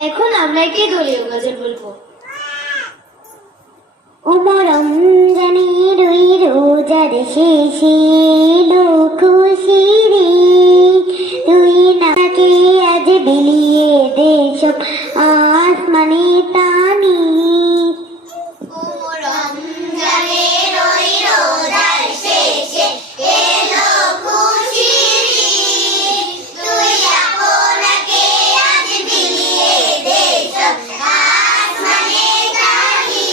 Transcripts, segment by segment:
এখন আমরা একটি দলীয় গজল বলবো। রমজানের ওই রোজার শেষে এলো খুশিরে, তুই নাকে আজ বিলিয়ে দে সব আসমানে টানি। রমজানের ওই রোজার শেষে এলো খুশির ঈদ, তুই আপনাকে আজ বিলিয়ে দে সব আসমানে টানি।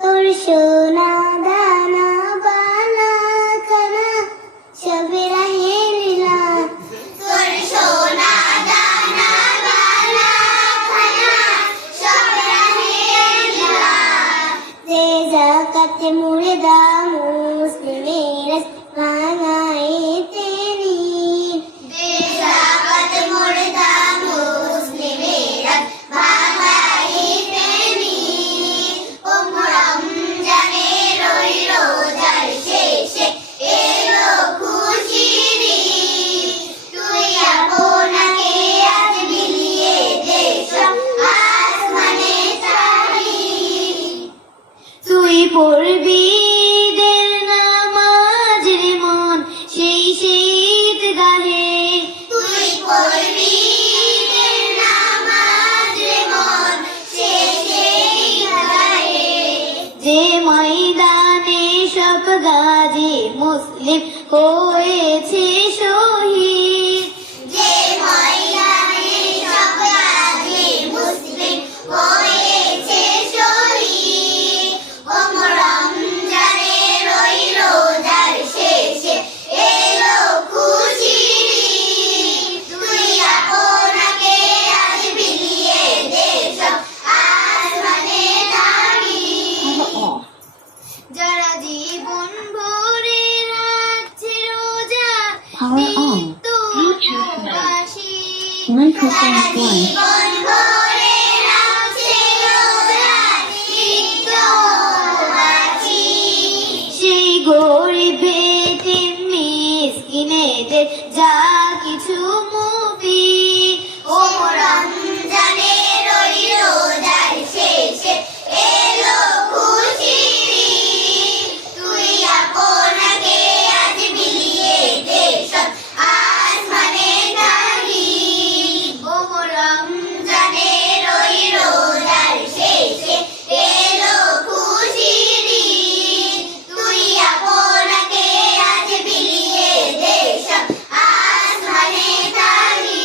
তোর সোনা দানা বালা খানা সবে রাহে লীলা, তোর সোনা দানা বালা খানা সব রাহের লীলা। যে জাকাতে মুর্দা মুসলিমের ভাঙাইতে নি, জাকাত মুর্দা মুসলিমেরা ভাঙাইতে নি। রমজানের ওই রোজার শেষে এলো খুশির ঈদ, তুই আপনাকে আজ বিলিয়ে দে সব আসমানে টানি। তুই পড়বি ঈদের নামাজ রে মন সেই শীত গাহে, তুই পড়বি ঈদের নামাজ রে মন শেষে গায়ে। যে ময়দানে সব গাজী মুসলিম হয়েছে শহীদ, যে ময়দানে সব গাজী মুসলিম হয়েছে শহীদ। রমজানের ওই রোজার শেষে এলো খুশির ঈদ, তুই আপনাকে আজ বিলিয়ে দে সব আসমানে টানি। যারা জীবন ভরে রাখছে রোজা Power on. নিত্য উপবাসী, Microphone যারা one. জীবন ভরে রাখছে রোজা নিত্য উপবাসী, সেই গরিব এতিম মিসকিনেদের যা কিছু মুফি, রমজানের ওই রোজার শেষে এলো খুশির ঈদ, তুই আপনাকে আজ বিলিয়ে দে সব আসমানে টানি। রমজানের ওই রোজার শেষে এলো খুশির ঈদ, তুই আপনাকে আজ বিলিয়ে দে সব আসমানে টানি।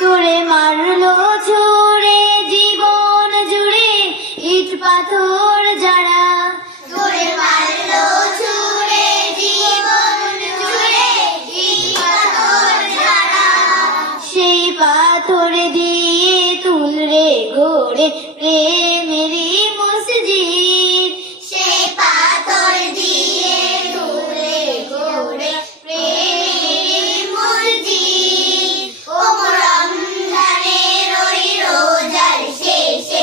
তোরে মারলো ছুড়ে জীবন জুড়ে ইট পাথর যারা, তোরে মারলো ছুড়ে জীবন জুড়ে ইট পাথর যারা, সেই পাথর দিয়ে তুলরে গড়ে প্রেমেরই মসজিদ, সেই পাথর দিয়ে তুলে গড়ে প্রেমের মসজিদ। রমজানের ওই রোজার শেষে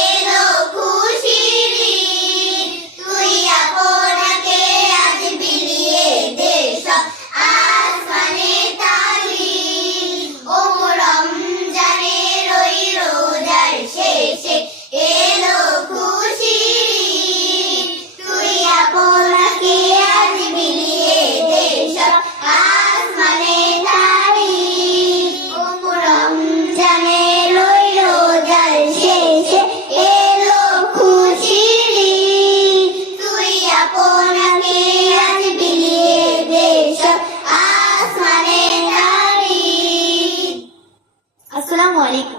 এলো খুশির ঈদ, তুই আপনাকে আজ বিলিয়ে দে সব আসমানে টানি। রমজানের ওই রোজার শেষে এলো খুশির ঈদ, তুই আপনাকে আজ বিলিয়ে দে সব আসমানে টানি। রমজানের ওই রোজার শেষে এলো খুশির ঈদ, তুই আপনাকে আজ বিলিয়ে দে সব আসমানে টানি। আসসালামু আলাইকুম।